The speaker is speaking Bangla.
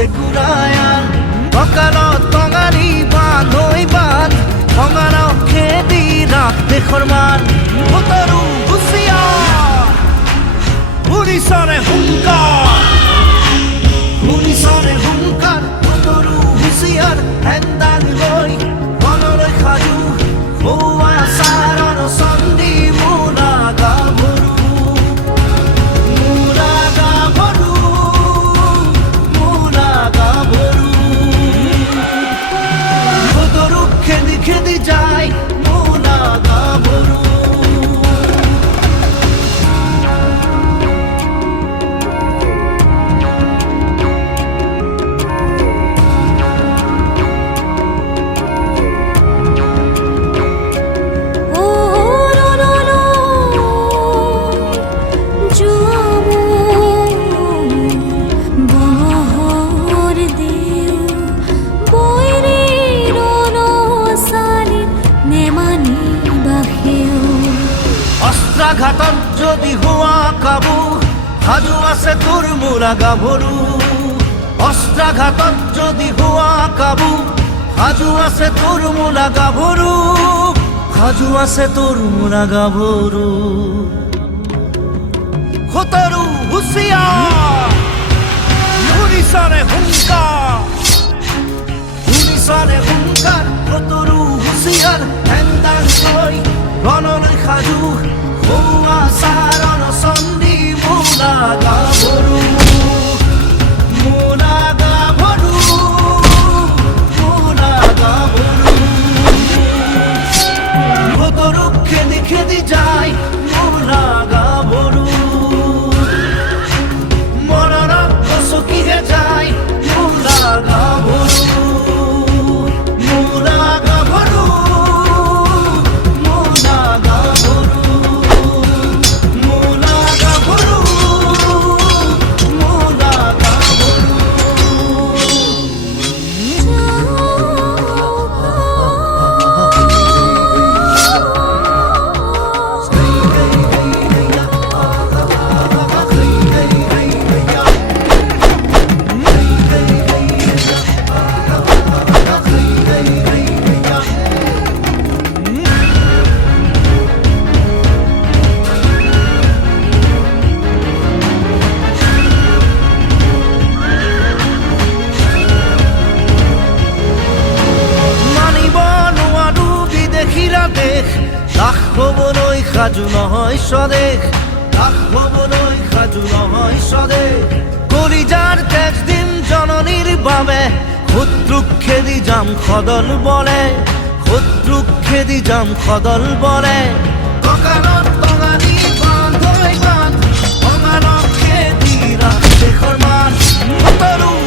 Sekurayan Tokanot tongani banoi ban Tonganok khedi rakte khorman Hotaru husiya Hunisane hunkar Hunisane hunkar Hotaru husiyar Hendan loi Honoroi khaju Hoa sarano sandi munaga boru Munaga boru Munaga boru Hotaru khedi khedi jai Munaga boru ঘাটত যদি হুয়া কাবু সাজু আছে তোর মোরা গাভৰু অস্ত্ৰাঘাতত যদি হুয়া কাবু সাজু আছে তোর মোরা গাভৰু সাজু আছে তোর মোরা গাভৰু হোতাৰু হুঁচিয়াৰ শুনিছানে হুংকাৰ শুনিছানে হুংকাৰ হোতাৰু হুঁচিয়াৰ হেন্দাৰ লৈ ৰণলৈ Saju Hoa sarano sandi munaga boru Munaga boru Munaga boru Hotaru khedi khedi jai munaga boru Morara kosokihe jai munaga boru Munaga boru Munaga boru Dakhobonoi khaju nohoy sodekh Dakhobonoi khaju nohoy sodekh Kolijar tek din jononir babe Khotruk khedi jam khodol bole Khotruk khedi jam khodol bole Tokanot tongani bandoi ban Tonganok khedi rakhte khorman Hotaru